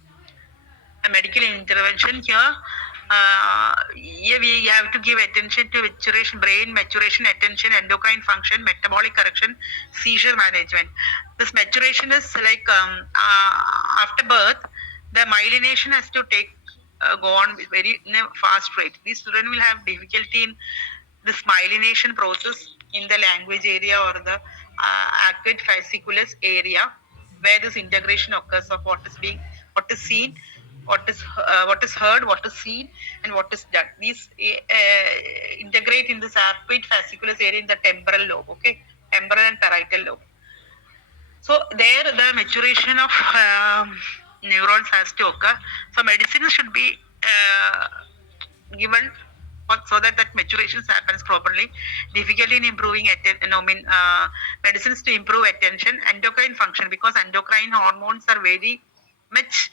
A medical intervention here. Here we have to give attention to maturation, brain maturation, attention, endocrine function, metabolic correction, seizure management. This maturation is like after birth, the myelination has to go on in a fast rate. These children will have difficulty in this myelination process in the language area or the acute fasciculus area, where this integration occurs of what is seen, what is heard, what is seen, and what is done. These integrate in this acute fasciculus area in the temporal lobe. Okay, temporal and parietal lobe. So there, the maturation of neurons has to occur. So medicine should be given so that maturation happens properly. Difficulty in improving medicines to improve attention, endocrine function, because endocrine hormones are very much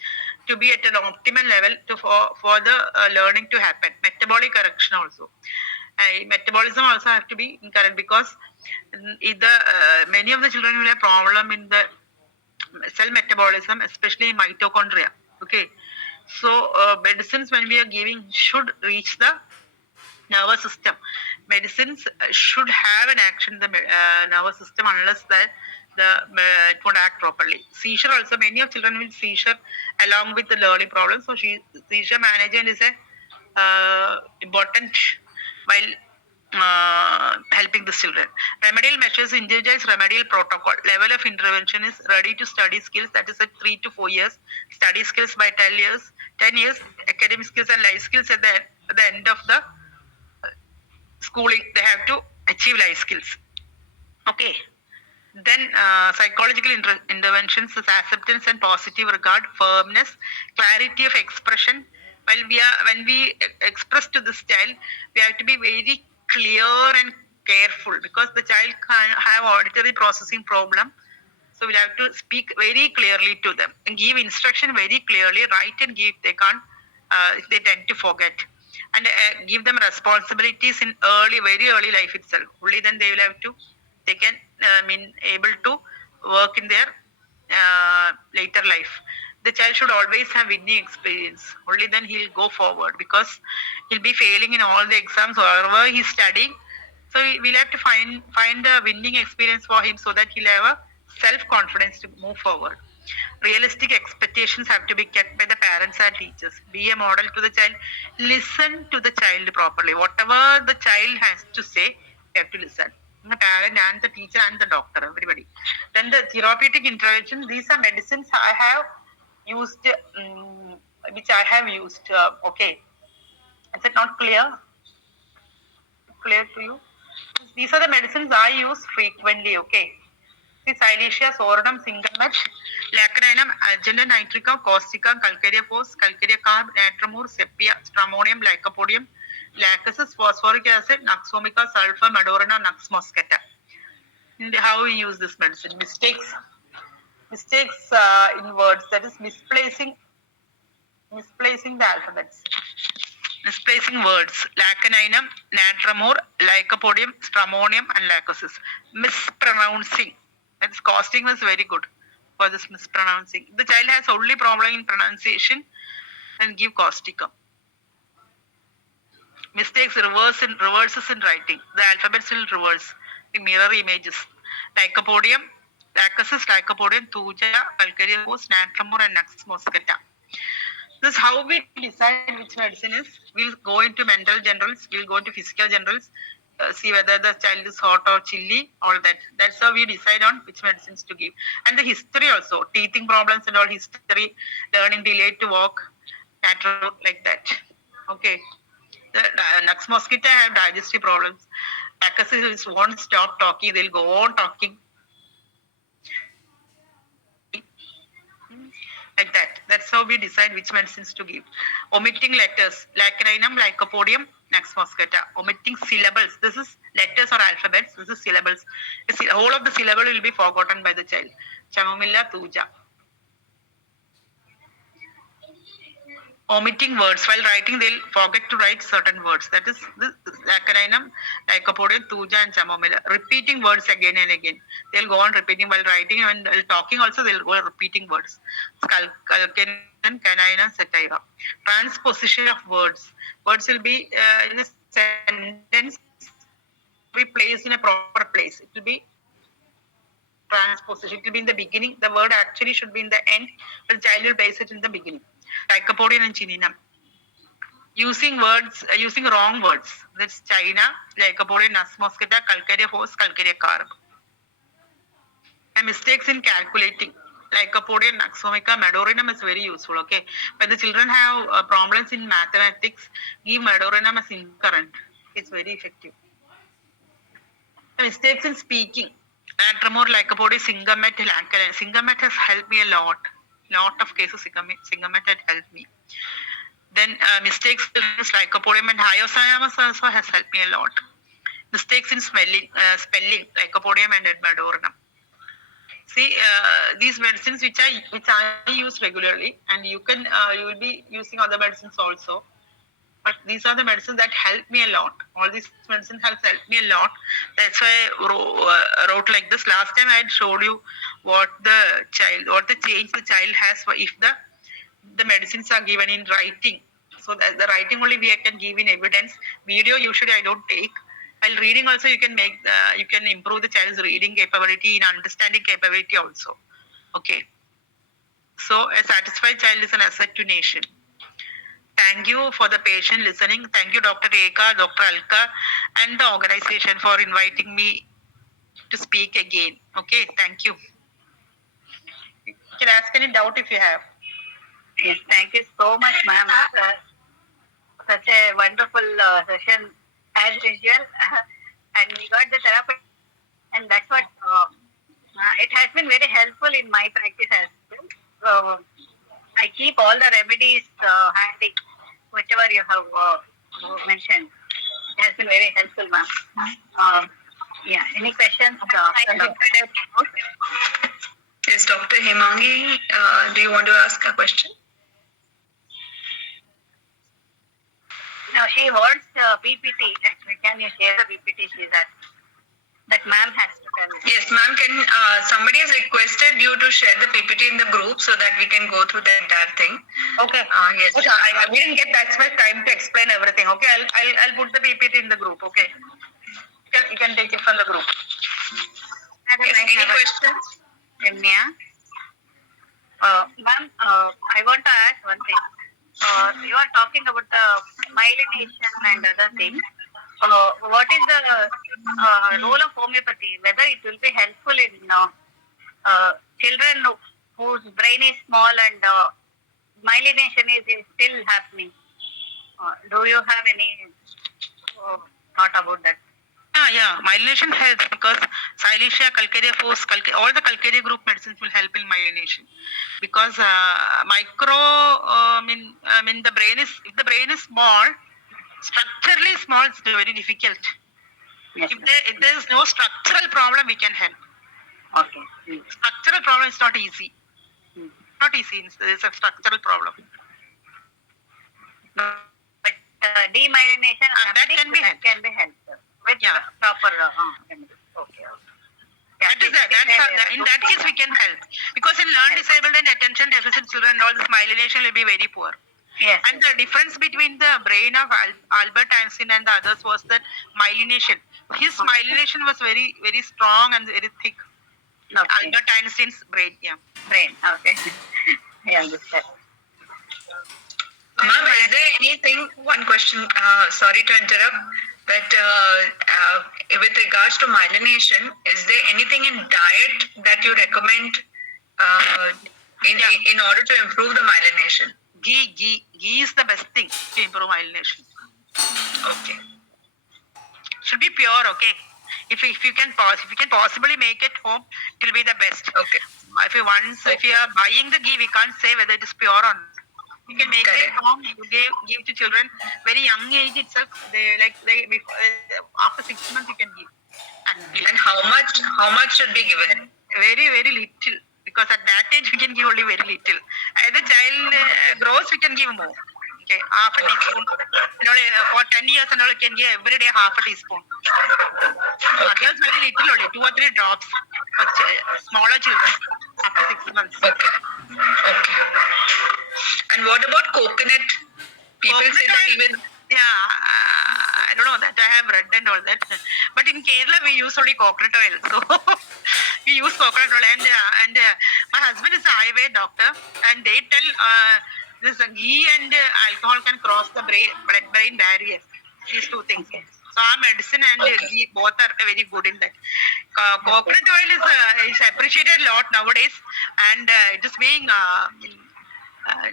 to be at an optimal level for the learning to happen. Metabolic correction also. Metabolism also have to be correct, because many of the children will have problem in the cell metabolism, especially in mitochondria. Okay, so medicines when we are giving should reach the nervous system. Medicines should have an action in the nervous system, unless it won't act properly. Seizure also, many of children will seizure along with the learning problems. So seizure management is a important while helping the children. Remedial measures, individualized remedial protocol. Level of intervention is ready to study skills, that is at 3 to 4 years. Study skills by 10 years. Academic skills and life skills at the end of the schooling. They have to achieve life skills. Okay. Then psychological interventions is acceptance and positive regard, firmness, clarity of expression. When we express to this child, we have to be very clear and careful, because the child can have auditory processing problem. So we'll have to speak very clearly to them and give instruction very clearly, write and give. They can't, if they tend to forget. And give them responsibilities in very early life itself. Only then they can able to work in their later life. The child should always have winning experience. Only then he'll go forward, because he'll be failing in all the exams. However he's studying, So we'll have to find a winning experience for him so that he'll have a self-confidence to move forward. Realistic expectations have to be kept by the parents and teachers. Be a model to the child. Listen to the child properly. Whatever the child has to say, you have to listen. The parent and the teacher and the doctor, everybody. Then the therapeutic intervention. These are medicines I have used, which I have used. Okay, is it not clear? Clear to you? These are the medicines I use frequently. Okay. Silesia, Soranum, Singamet, Lacanum, Agenda nitrica, Caustica, Calcarea phos, Calcarea carb, Natramur, Sepia, Stramonium, Lycopodium, Lacasis, phosphoric acid, Naxomica, Sulfur, Madorina, Nux moscata. And how we use this medicine? Mistakes in words, that is misplacing the alphabets. Misplacing words. Lacaninum, Natramur, Lycopodium, Stramonium, and Lacosis. Mispronouncing. That is costing was very good for this mispronouncing. If the child has only problem in pronunciation, then give causticum. Mistakes, reverses in writing. The alphabets will reverse. The mirror images. Lycopodium, Lacosis, Lycopodium, Thuja, Calcarea phos, Natramur, and Nux moscata. This is how we decide which medicine is. We'll go into mental generals, we'll go into physical generals, see whether the child is hot or chilly, all that. That's how we decide on which medicines to give. And the history also, teething problems and all history, learning delayed to walk, natural, like that. Okay. The Nux mosquito have digestive problems. Lacosis won't stop talking, they'll go on talking. Like that. That's how we decide which medicines to give. Omitting letters, Lacanum, Lycopodium, Nux moscata. Omitting syllables. This is letters or alphabets. This is syllables. The whole of the syllable will be forgotten by the child. Chamomilla, Thuja. Omitting words. While writing, they'll forget to write certain words. That is the Lacanum, Lycopodium, Thuja, and Chamomilla. Repeating words again and again. They'll go on repeating while writing and while talking also they'll go repeating words. Calcaneum, Canina, Satira. Transposition of words. Words will be in a sentence, be placed in a proper place. It will be transposition. It will be in the beginning. The word actually should be in the end, but the child will place it in the beginning. Lycopodium and Chininum. Using wrong words. That's China, Lycopodium, Nux moscata, Calcarea phos, Calcarea carb. And mistakes in calculating. Lycopodium, Naxomica, Madorinum is very useful. Okay. When the children have problems in mathematics, give Madorinum as incurrent. It's very effective. The mistakes in speaking. Antramor, Lycopodium, Singamet, Lacanum. Singamet has helped me a lot. Lot of cases, Singamet had helped me. Then mistakes in Lycopodium and Hyoscyamus also has helped me a lot. Mistakes in spelling, Lycopodium and Madorinum. See, these medicines which I use regularly, and you will be using other medicines also. But these are the medicines that help me a lot. All these medicines have helped me a lot. That's why I wrote like this. Last time I had showed you what the change the child has if the medicines are given in writing. So that the writing only we can give in evidence. Video usually I don't take. While reading also you can improve the child's reading capability and understanding capability also. Okay. So a satisfied child is an asset to nation. Thank you for the patient listening. Thank you, Dr. Rekha, Dr. Alka, and the organization for inviting me to speak again. Okay, thank you. You can ask any doubt if you have. Yes, thank you so much, ma'am. Such a wonderful session as usual. And we got the therapy, and that's what it has been very helpful in my practice as well. So I keep all the remedies handy, whichever you have mentioned. It has been very helpful, ma'am. Yeah, any questions? Yes, Dr. Hemangi, do you want to ask a question? No, she wants PPT. Actually, can you share the PPT she's asked? That ma'am has to tell me. Yes, ma'am. Somebody has requested you to share the PPT in the group so that we can go through the entire thing. Okay. Yes. Okay, we didn't get that much time to explain everything. Okay, I'll put the PPT in the group. Okay. You can take it from the group. Any questions? Ramya? Ma'am, I want to ask one thing. You are talking about the myelination and other things. What is the role of homeopathy? Whether it will be helpful in children whose brain is small and myelination is still happening. Do you have any thought about that? Yeah. Myelination helps because Silesia, Calcarea force, all the Calcarea group medicines will help in myelination. Because the brain is, if the brain is small, structurally small, it's very difficult. Yes, If there is no structural problem, we can help. okay. Structural problem is not easy. Hmm. Not easy. There is a structural problem. But demyelination that can be helped. can be helped with Yeah. proper remedy. Okay. Yeah, In that case, we can help. Because in learn disabled and attention deficit children, all this myelination will be very poor. Yes. And the difference between the brain of Albert Einstein and the others was that myelination. His myelination was very, very strong and very thick. Okay. Albert Einstein's brain, yeah. Brain. Okay. Yeah, understand. Ma'am, is there anything, one question, sorry to interrupt, but with regards to myelination, is there anything in diet that you recommend in order to improve the myelination? Ghee is the best thing to improve myelination. Okay. Should be pure, okay. If you can possibly make it home, it will be the best. Okay. If you are buying the ghee, we can't say whether it is pure or not. You can make it home. You give to children very young age itself. After 6 months you can give. And how much should be given? Very, very little. Because at that age we can give only very little. As the child grows, we can give more. Okay, half a teaspoon. For 10 years and all, you can give every day half a teaspoon. Others very little only, 2 or 3 drops for smaller children after 6 months. Okay. And what about coconut? People say that even... Yeah, I don't know that. I have read and all that. But in Kerala, we use only coconut oil. So we use coconut oil. And my husband is an Ayurveda doctor, and they tell this ghee and alcohol can cross the blood-brain barrier. These two things. So our medicine and ghee both are very good in that. Coconut oil is appreciated a lot nowadays, and it is being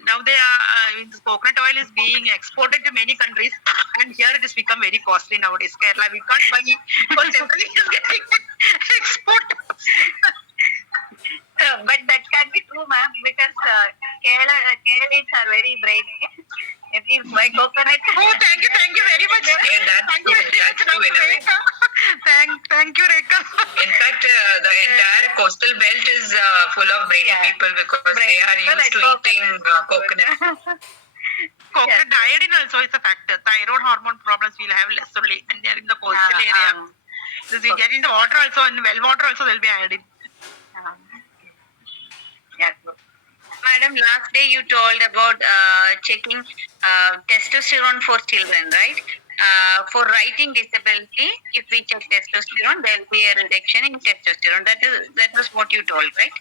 now coconut oil is being exported to many countries, and here it has become very costly nowadays. Kerala, we can't buy because everything is getting exported. But that can be true, ma'am, because Keralites are very brainy. If you buy coconut. Oh, thank you very much. Yeah, Thank you very much, Dr. Rekha. Thank you, Rekha. In fact, the entire coastal belt is full of brainy people because they are used to eating coconut. Coconut iodine also is a factor. Thyroid hormone problems we'll have less only when they are in the coastal area. This we get in the water also, in well water also there will be iodine. Madam, last day you told about checking testosterone for children, right? For writing disability, if we check testosterone, there will be a reduction in testosterone. That was what you told, right?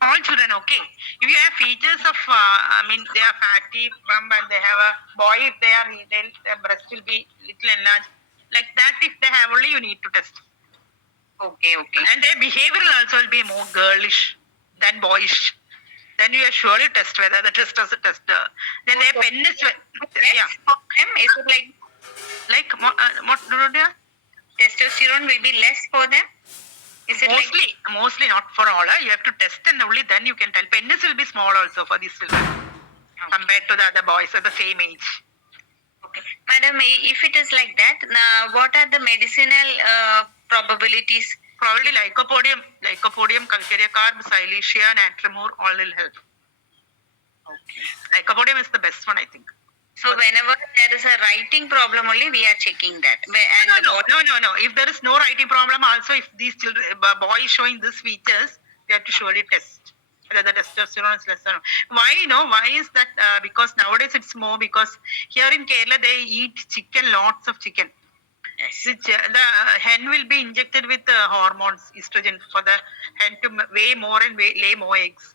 All children, okay. If you have features of, they are fatty, plump, and they have a boy, if their breast will be little enlarged. Like that, if they have only, you need to test. Okay. And their behavior also will be more girlish than boyish. Then you surely test whether the test is a tester. Then their pen is... Yeah. For them, is it like what do you do? Testosterone will be less for them? Is it mostly not for all. You have to test and only then you can tell. Penis will be small also for these children compared to the other boys at the same age. Okay. Madam, if it is like that, now what are the medicinal probabilities? Probably lycopodium, calcarea carb, silesia, and antrimor all will help. Okay. Lycopodium is the best one, I think. So whenever there is a writing problem only, we are checking that. No. If there is no writing problem, also if these children, boy is showing these features, we have to surely test whether the testosterone is less or not. Why is that? Because nowadays it's more because here in Kerala they eat chicken, lots of chicken. Yes. The hen will be injected with hormones, estrogen, for the hen to weigh more and lay more eggs.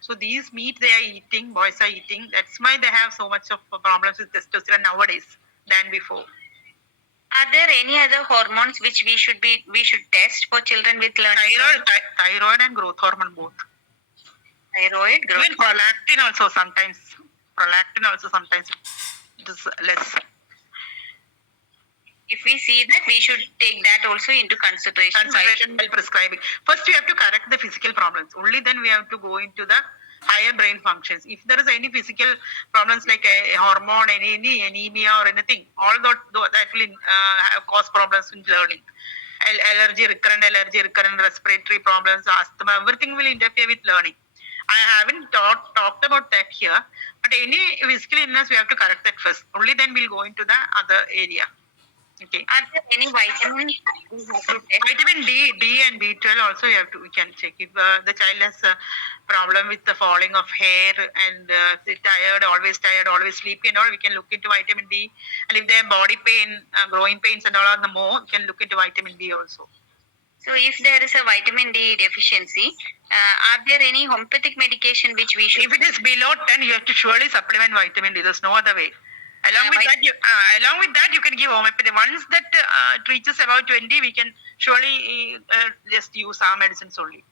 So these meat they are eating, boys are eating. That's why they have so much of problems with testosterone nowadays than before. Are there any other hormones which we should test for children with learning? Thyroid and growth hormone both. Thyroid, growth. Even prolactin also sometimes. Prolactin also sometimes it is less. If we see that, we should take that also into consideration While prescribing. First, we have to correct the physical problems. Only then we have to go into the higher brain functions. If there is any physical problems like a hormone, any anemia or anything, all that will have cause problems in learning. Recurrent respiratory problems, asthma, everything will interfere with learning. I haven't talked about that here, but any physical illness we have to correct that first. Only then we'll go into the other area. Okay. Are there any vitamins we have to take? Vitamin D and B12 also we can check. If the child has a problem with the falling of hair and always tired, always sleepy and all, we can look into vitamin D. And if they have body pain, growing pains and all are the more, we can look into vitamin D also. So if there is a vitamin D deficiency, are there any homeopathic medication which we should? If it is below 10, you have to surely supplement vitamin D. There's no other way. Along with that, you can give homeopathy. Once that reaches about 20, we can surely just use our medicines only.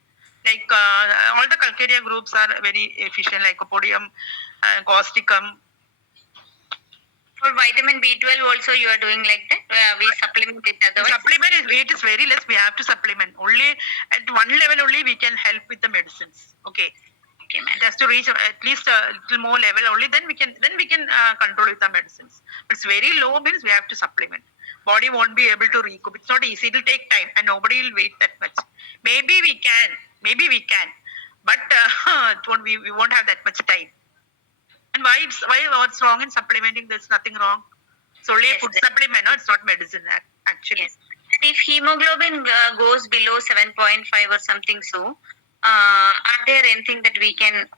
Like all the calcarea groups are very efficient, like Lycopodium, causticum. For vitamin B12 also you are doing like that? We supplement it otherwise? Supplement it is very less. We have to supplement. Only at one level only we can help with the medicines. Okay. Okay, it has to reach at least a little more level only, then we can control with the medicines. But it's very low means we have to supplement. Body won't be able to recoup. It's not easy. It will take time and nobody will wait that much. Maybe we can, but we won't have that much time. And what's wrong in supplementing? There's nothing wrong. It's only a food supplement. No, it's not medicine actually. Yes. And if hemoglobin goes below 7.5 or something, so are there anything that we can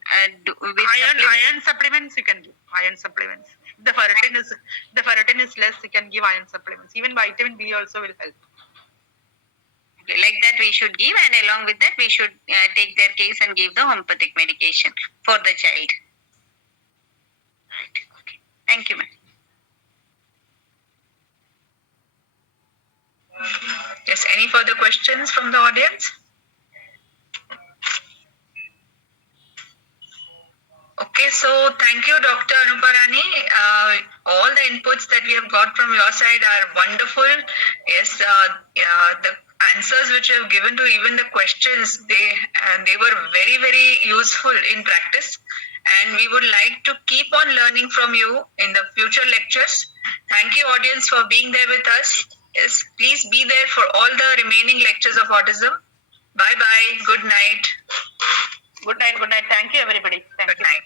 do with iron supplements? You can give iron supplements. The ferritin is less, you can give iron supplements. Even vitamin B also will help. Okay, like that we should give, and along with that we should take their case and give the homeopathic medication for the child. Right. Okay. Thank you, ma'am. Yes, any further questions from the audience? Okay, so thank you, Dr. Anooparani. All the inputs that we have got from your side are wonderful. Yes, the answers which you have given to even the questions, they were very, very useful in practice. And we would like to keep on learning from you in the future lectures. Thank you, audience, for being there with us. Yes, please be there for all the remaining lectures of autism. Bye-bye. Good night. Good night. Thank you, everybody. Thank you. Good night.